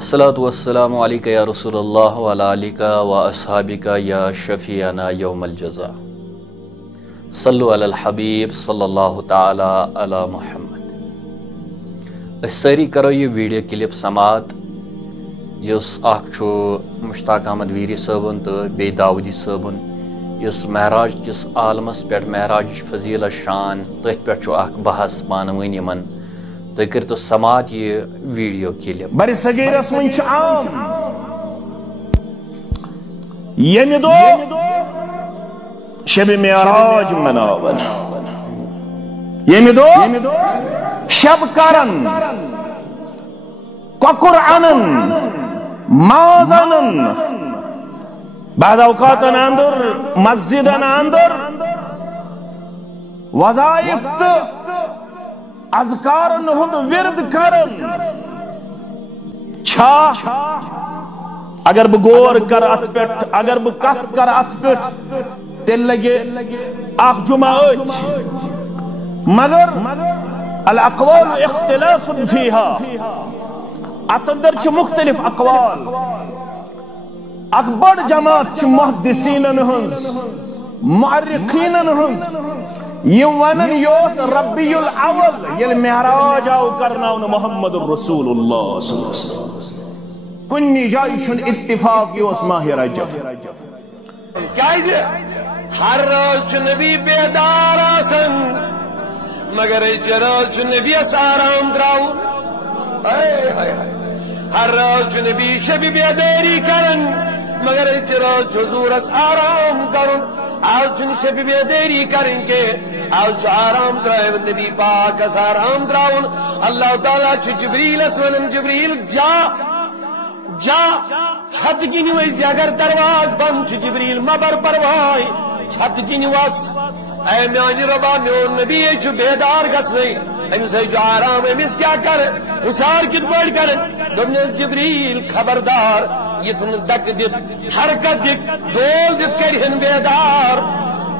الصلاۃ والسلام علیکہ یا رسول اللہ وعلی آلکہ و اصحابکہ یا شفیعنا یوم الجزا صلو علی الحبیب صلی اللہ تعالی علی محمد. ساری کرو یہ ویڈیو کلپ سماعت یس اخ مشتاق احمد ویری صٲبن تو بی داودی صٲبن یس معراج کس عالمس پہ معراج فضیلت شان تھی پہ اخ بحث پانوین یمن تو کرتو سماعت یہ ویڈیو کلپ. بر صغیرس من عام یمہ دو شب معراج مناون، یمہ دو شب کرن، کۄکُر انن، ماز انن، بعد اوقاتن اندر مسجدن اندر وظائف تو اذکارن ہند ورد کرن. اگر بہ غور کر ات پہ، اگر بہ کت کر ات پہ تیل لگے اخ جمعہ اچ، مگر الاقوال اختلاف فیہا ات اندر چھ مختلف اقوال. اخ بڑ جماعت چھ محدثینن ہنز معرخینن ہنز یم ونن یوس ربیع الاول یل معراج آو کرناون محمد الرسول اللہ صلی اللہ علیہ وسلم. کنی جائی چھن اتفاق یوس ماہ رجب. کیا ہر روز نبی بیدار آسن مگر روز نبی اس آرام دراؤ. ہر روز نبی شب بیداری کرن مگر روز حضور اس آرام کرن. آج شب بیداری کریں گے، آج آرام درائے نبی پاک اس آرام دراؤن. اللہ تعالیٰ چھ جبریل اس ونن جبریل جا جا چھت کی نویسی اگر درواز بند چھ جبریل مبر پروائی چھت کی نواس. اے میانی ربا میون نبی چھ بیدار گس نہیں امس ہے جو آرام امس کیا کر حسار کت بڑھ کر دمنے جبریل خبردار یتن دک دت حرکت دک دول دت کرہن بیدار.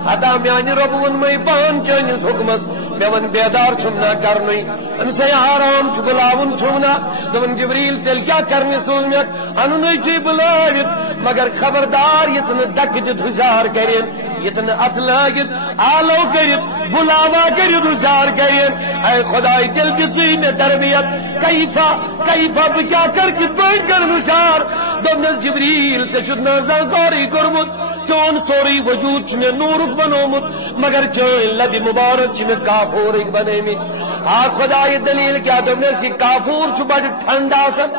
حتا میانی رب ون میں پان چانس حکمس میں ون بیدار چھمنا کرنی امس ہے آرام چھ بلاون چھمنا. دمن جبریل تل کیا کرنے سومیت انہی چھ بلاوت مگر خبردار یتن دک دت حسار کرین یتن ات لاگت آلو کرت بلاوا کرت حسار کرین. اے خدای دل دسی میں تربیت کیفا بکیا کر کی بیٹھ کر حسار. دمنس جبریل ژےٚ نازاں گوری کورمت چون سوری وجود چھ میں نورک بنومت مگر چون لبِ مبارک چھ میں کافورک بنیمت. آ خدای دلیل کیا دمنس یہ کافور چھ بڑ ٹھنڈ آسن،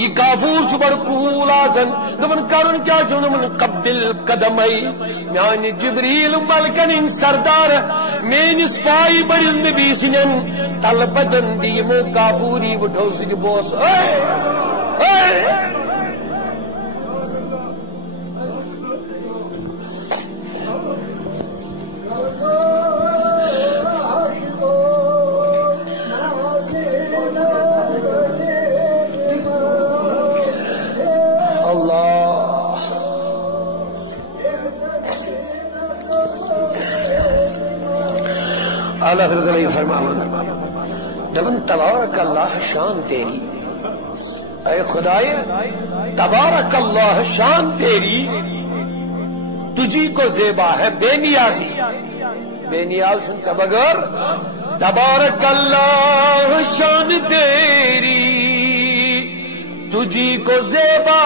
یہ کافور چھ بڑ کوول آسن. دمن کرن کیا چھ دمن قبل قدمئی میانی جبریل ملکن سردار مینس پائی بڑن نبی سنن تل بدن دیمو کافوری وٹھو سن بوس. اللہ تعالیٰ فرمانا دمن تبارک اللہ شان تیری. اے خدای تبارک اللہ شان تیری تجھی کو زیبا ہے بے نیازی. بے نیاز سن سے بغیر تبارک اللہ شان تیری تجھی کو زیبا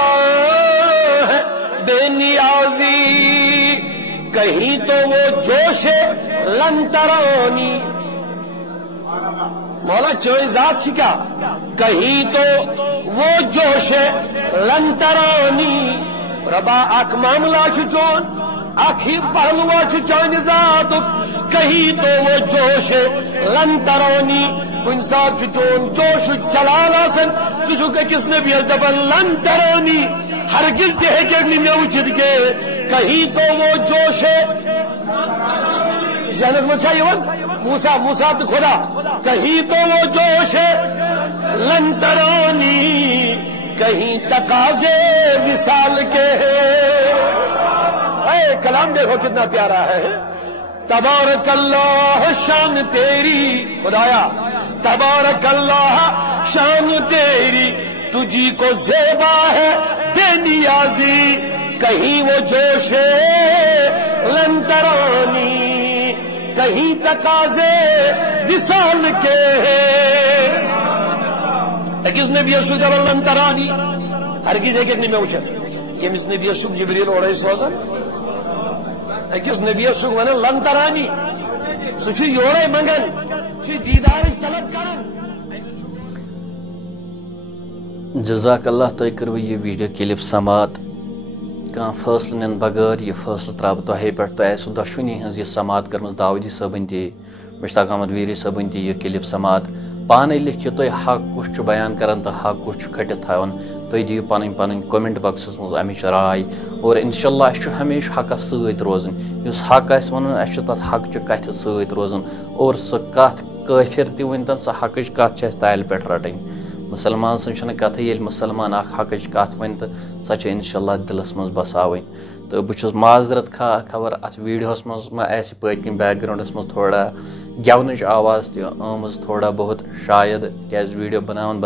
ہے بے نیازی. کہیں تو وہ جوش لنترانی مولا چوئی ذات سکا کہیں تو وہ جوش لنترانی. ربا اک معاملہ چون اکھی پہلوا چون ذات کہیں تو وہ جوش لنترانی. کن ساتھ چون جوش چلالا سن چو کس نبی دبن لنترانی ہرگز دے کے میں وچد کے کہیں تو وہ جوش ذہنس من موسیٰ موسیٰ تو خدا کہیں تو وہ جوش لنترانی کہیں تقاضے مثال کے. اے کلام دیکھو کتنا پیارا ہے. تبارک اللہ شان تیری خدایا تبارک اللہ شان تیری تجھی کو زیبا ہے بے نیازی، کہیں وہ جوش لنترانی، کہیں تقاضے وصال کے ہیں. اکس نبی اسو دبل لنترانی ہرگز ایک نمی وچھن یمس نبی اسو جبریل اوڑے سوزان اکس نبی اسو ون لنترانی سہ یورے منگن دیدار طلب کرن. جزاک اللہ تہ کرو یہ ویڈیو کلپ سماعت کان فیصلہ نن بغیر یہ فیصلہ تراب تہ پہ تہ سو دشونی ہز یہ سماعت کرم داودی صٲبن تہ مشتاق احمد ویری صٲبن تہ یہ کلپ سماعت پانے لکھو تھی حق کس بیان کران تو حق کس کھٹت تھوان تھی دیو پن پن کومنٹ باکسس مز امچ رائے اور انشاءاللہ اس ہمیشہ حقس ست روزن اس حق آس ون اس تر حق چہ کتھ ست روزن اور سہ کت کافر تہ ونتن سہ حقچ کت تالہ پہ رٹن. مسلمان سن کتھ یل مسلمان اخ حقچ کت ون تو سہ انشاءاللہ دلس مز بساوین. تو بہت معذرت خبر ات ویڈیوس مز ما آسہ پت کن بیک گراؤنڈس مز تھوڑا گونچ آواز تہ آمز تھوڑا بہت شاید کیاز ویڈیو بناون